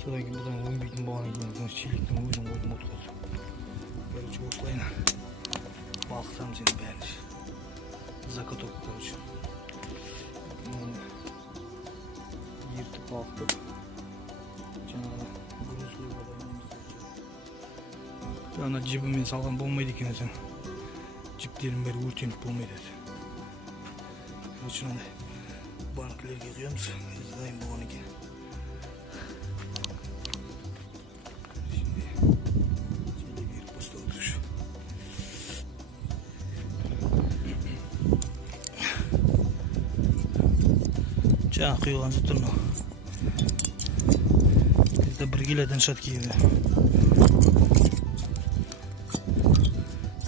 Содан кейін бұдан өнбейтін болғаннан кейін шелектің өзін қойдым отқа. Короче, осылайын балқытамыз енді бәрін. Заготовка, короче. Ертіп балқытып, жаңағы грузлы вода. Ана жібімен салған болмайды екен өзен. Жіптерін бәрі өртеніп болмайды. Короче, банкілерге құямыз. Дайын болған екен. Жаңа құйылған жатыр мынау. Бізде 1 килодан шат кейбір.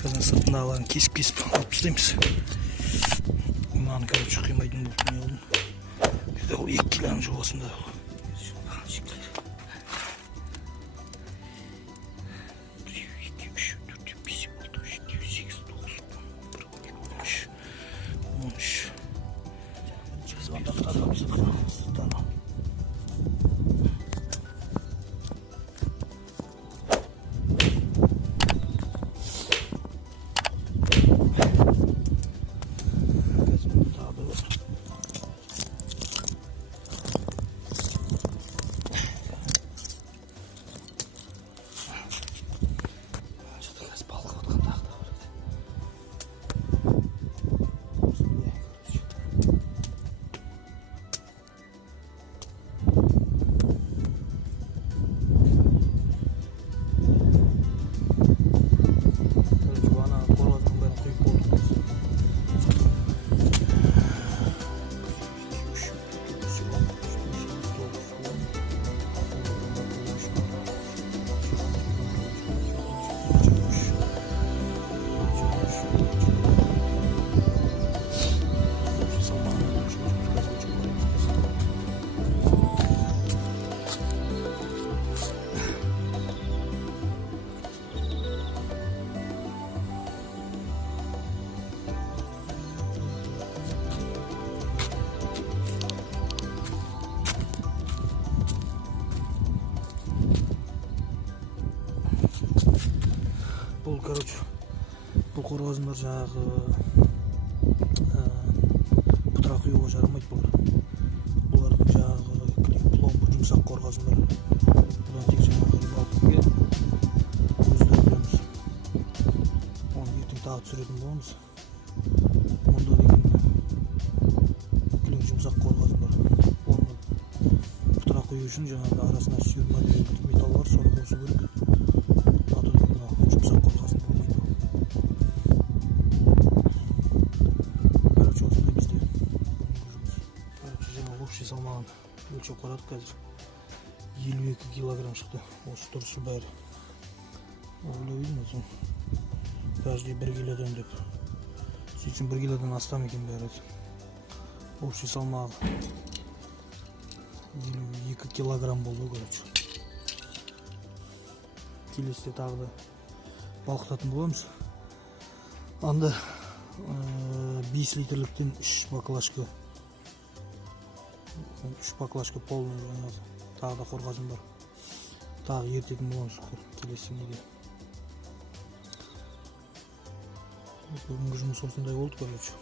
Қазір сыртында алған кесіп алып тастаймыз. Мынаны короче құймайтын болып не алдым. Бізде ол 2 килоның жобасында. Бұл, короче, бұл қорғазындар жаңағы бұтыра құюға жарамайды бұлар. Бұлардың жаңағы пломбы жұмсақ қорғазындар. Бұдан тек жаңағы рыбалкаға көздер көреміз. Оны ертең тағы түсіретін боламыз. Мұнда деген күлің жұмсақ қорғазын бар. Оны бұтыра құю үшін жаңағы арасына сүйірма деген металл бар, соны қосу керек. Салмаған өлшеп қарадық қазір 52 килограмм шықты. Осы тұрысы бәрі ойлайын өзім каждый 1 килодан деп сөйтсем 1 килодан астам екен бәрі. Общий салмағы 52 килограмм болды, короче. Келесіде тағы да балқытатын боламыз. Анда 5 литрліктен 3 баклажка полный тағы да қорғазым бар. Тағы ертетін боламыз келесі неге. Бүгінгі жұмыс осындай болды, короче.